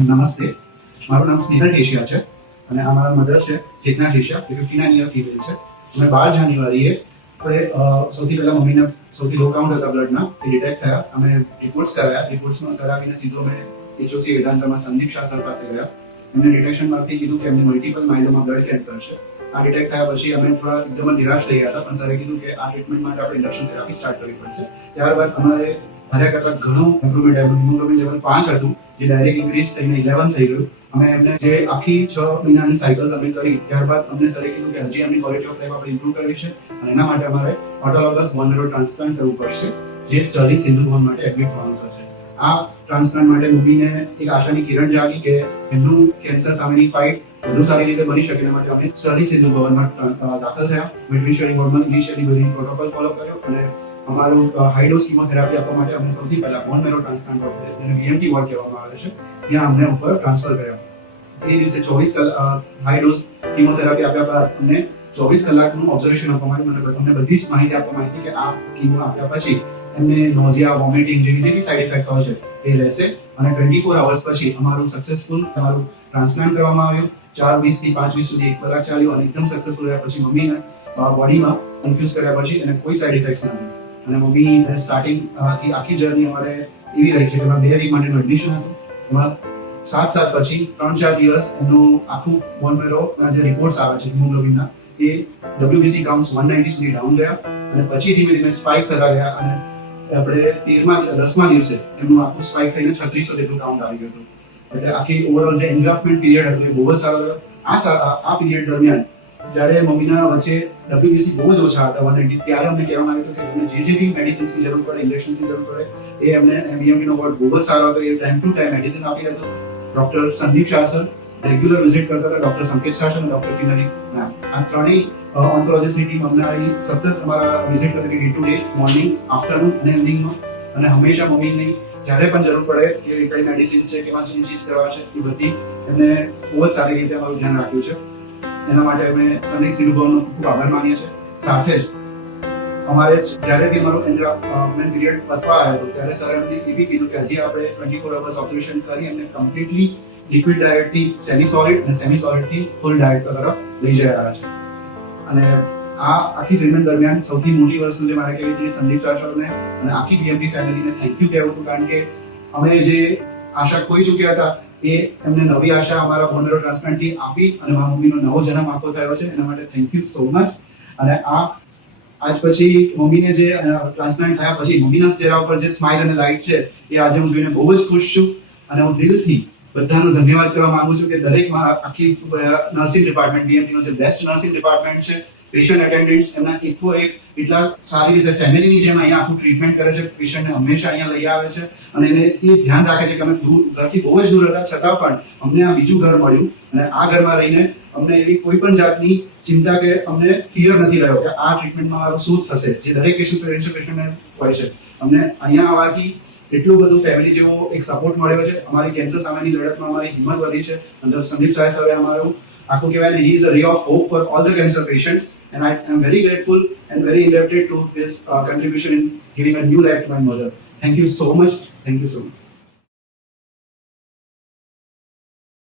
નમસ્તે, મારું નામ સ્નેહલ ઠેસિયા છે અને આ મારા મધર છે ચેતના ઠેસિયા. એ 59 યર ફિમેલ છે. અમે 12 જાન્યુઆરીએ સૌથી પહેલા મમ્મીને સૌથી લો કાઉન્ટ હતા બ્લડના, એ ડિટેક્ટ થયા. અમે રિપોર્ટ્સ કરાવ્યા. રિપોર્ટ્સમાં કરાવીને સીધો અમે HOC વેદાંતમાં સંદીપ શાહ સર પાસે ગયા. એમને ડિટેક્શનમાંથી કીધું કે એમને મલ્ટિપલ માયલોમા બ્લડ કેન્સર છે. આ ડિટેક્ટ થયા પછી અમે થોડા એકદમ નિરાશ થઈ ગયા હતા, પણ સરે કીધું કે આ ટ્રીટમેન્ટ માટે આપણે ઇન્ડક્શન થેરાપી સ્ટાર્ટ કરવી પડશે. ત્યારબાદ અમારે ધાર્યા કરતાં ઘણું ઇમ્પ્રુવમેન્ટ આવ્યું. હિમોગ્લોબિન લેવલ 5 હતું, જે ડાયરેક્ટ ઇન્ક્રીઝ થઈને 11 થઈ ગયું. અમે એમને જે આખી 6 મહિનાની સાયકલ્સ અમે કરી, ત્યારબાદ અમને સરે કીધું કે હજી એમની ક્વોલિટી ઓફ લાઈફ આપણે ઇમ્પ્રુવ કરવી છે અને એના માટે અમારે ઓટોલોગસ બોન મેરો ટ્રાન્સપ્લાન્ટ કરવું પડશે, જે સ્ટર્લિંગ સિંધુ ભવન માટે એડમિટ થવાનું થશે. આ ટ્રાન્સપ્લાન્ટ માટે મમ્મીને એક આશાની કિરણ જાગી કે એમનું કેન્સર સામેની ફાઇટ વધુ સારી રીતે બની શકે. એના માટે અમે સ્ટર્લિંગ સિંધુ ભવનમાં દાખલ થયા. મિડવિન શેરિંગ વોર્ડમાં ઇનિશિયલી બધી પ્રોટોકોલ ફોલો કર્યો અને અમારું હાઈ ડોઝ કીમોથેરાપી આપવા માટે અમે સૌથી પહેલા બોન મેરો ટ્રાન્સપ્લાન્ટ વોર્ડ, જેને VMT વોર્ડ કહેવામાં આવે છે, ત્યાં અમને ઉપર ટ્રાન્સફર કર્યા. એ દિવસે 24 કલાક હાઈ ડોઝ કીમોથેરાપી આપ્યા બાદ અમને 24 કલાકનું ઓબ્ઝર્વેશન આપવામાં આવ્યું. અમને બધી જ માહિતી આપવામાં આવી કે આ કીમો આપ્યા પછી એમને નોઝિયા, વોમિટિંગ જેવી જે સાઇડ ઇફેક્ટ્સ હોય છે એ રહેશે અને 24 અવર્સ પછી અમારું સક્સેસફુલ ટ્રાન્સપ્લાન્ટ કરવામાં આવ્યું. 4:20 થી 5:20 સુધી 1 કલાક ચાલ્યું અને એકદમ સક્સેસફુલ રહ્યા પછી મમ્મીને બોડીમાં ઇન્ફ્યુઝ કર્યા પછી એને કોઈ સાઇડ ઇફેક્ટ્સ ન આવી. અને મમ્મી સ્ટાર્ટિંગ થી આખી જર્ની અમારે એવી રહી છે કે એમાં 2 વીક માટેનું એડમિશન હતું. એમાં 7 પછી 3-4 દિવસ એમનું આખું બોન મેરોના જે રિપોર્ટ્સ આવે છે હિમોગ્લોબિનના, એ WBC કાઉન્ટ્સ 190 સુધી ડાઉન ગયા અને પછી ધીમે ધીમે સ્પાઇક થતા ગયા અને આપણે 10મા દિવસે એમનું આખું સ્પાઇક થઈને 3600 જેટલું કાઉન્ટ આવી ગયું હતું. એટલે આખી ઓવરઓલ જે એન્ગ્રાફમેન્ટ પીરિયડ હતું એ બહુ જ સારો રહ્યો. આ પીરિયડ દરમિયાન જ્યારે મમ્મીના વચ્ચે WBC બહુ જ ઓછા હતા 190, ત્યારે અમને કહેવામાં આવ્યું હતું કે એમને જે બી મેડિસિન્સની જરૂર પડે, ઇન્જેક્શન્સની જરૂર પડે, એ એમને VMT નો વોર્ડ બહુ જ સારો હતો. એ ટાઈમ ટુ ટાઈમ મેડિસિન આપી હતો. Doctor Sandeep Shah sir regular visit કરતા હતા. ડોક્ટર સંકેત શાહ સર અને ડોક્ટર કિનરી મેમ, આ ત્રણેય ઓન્કોલોજીસ્ટની ટીમ અમને સતત અમારા વિઝિટ કરતી day to day, morning, afternoon અને ઇવનિંગમાં. અને હંમેશા મમ્મીની જ્યારે પણ જરૂર પડે કે કઈ મેડિસિન્સ છે, કેવા ચેન્જીસ કરવા છે, એ બધી એમને બહુ જ સારી રીતે અમારું ધ્યાન રાખ્યું છે. એના માટે અમે સ્ટર્લિંગ સિંધુ ભવનનો ખૂબ આભાર માનીએ છીએ. સાથે જ અમારે જ્યારે બી અમારો એન્ગ્રાફમેન્ટ પીરિયડ પતવા આવ્યો હતો ત્યારે સર એમને એ બી કીધું કે હજી આપણે 24 અવર્સ ઓબ્ઝર્વેશન કરી એમને કમ્પ્લીટલી લિક્વિડ ડાયટથી સેમી સોલિડ અને સેમી સોલિડથી ફૂલ ડાયટ તરફ લઈ જઈ રહ્યા છે. અને આ આખી ટ્રીટમેન્ટ દરમિયાન સૌથી મોટી વસ્તુ જે મારે કહેવી હતી સંદીપ શાહ સરને અને આખી VMT ફેમિલીને થેન્ક યુ કહેવું હતું, કારણ કે અમે જે આશા ખોઈ ચૂક્યા હતા એ એમને નવી આશા અમારા બોન મેરો ટ્રાન્સપ્લાન્ટથી આપી અને મારા મમ્મીનો નવો જન્મ આખો થયો છે. એના માટે થેન્ક યુ સો મચ. અને આજ પછી મમ્મીને જે ટ્રાન્સપ્લાન્ટ થયા પછી મમ્મીના ચહેરા ઉપર જે સ્માઇલ અને લાઇટ છે એ આજે હું જોઈને બહુ જ ખુશ છું. અને હું દિલથી બધાનો ધન્યવાદ કરવા માંગુ છું કે દરેક આખી નર્સિંગ ડિપાર્ટમેન્ટ, VMT નો જે બેસ્ટ નર્સિંગ ડિપાર્ટમેન્ટ છે, પેશન્ટ એટેન્ડન્ટ્સ એમના એકો એક એટલા સારી રીતે ફેમિલીની જેમ અહીંયા આખું ટ્રીટમેન્ટ કરે છે. પેશન્ટને હંમેશા અહીંયા લઈ આવે છે અને એને એ ધ્યાન રાખે છે કે અમે ઘરથી બહુ જ દૂર હતા છતાં પણ અમને આ બીજું ઘર મળ્યું અને આ ઘરમાં રહીને અમને એવી કોઈ પણ જાતની ચિંતા કે અમને ફિયર નથી રહ્યો કે આ ટ્રીટમેન્ટમાં મારું શું થશે, જે દરેક પેશન્ટને હોય છે. અમને અહીંયા આવવાથી એટલું બધું ફેમિલી જેવો એક સપોર્ટ મળ્યો છે. અમારી કેન્સર સામેની લડતમાં અમારી હિંમત વધી છે. અંદર સંદીપ શાહ સરે અમારું આખું કહેવાય ને, he is a ray of hope for all the cancer patients and I am very grateful and very indebted to his contribution in giving a new life to my mother. Thank you so much. Thank you so much.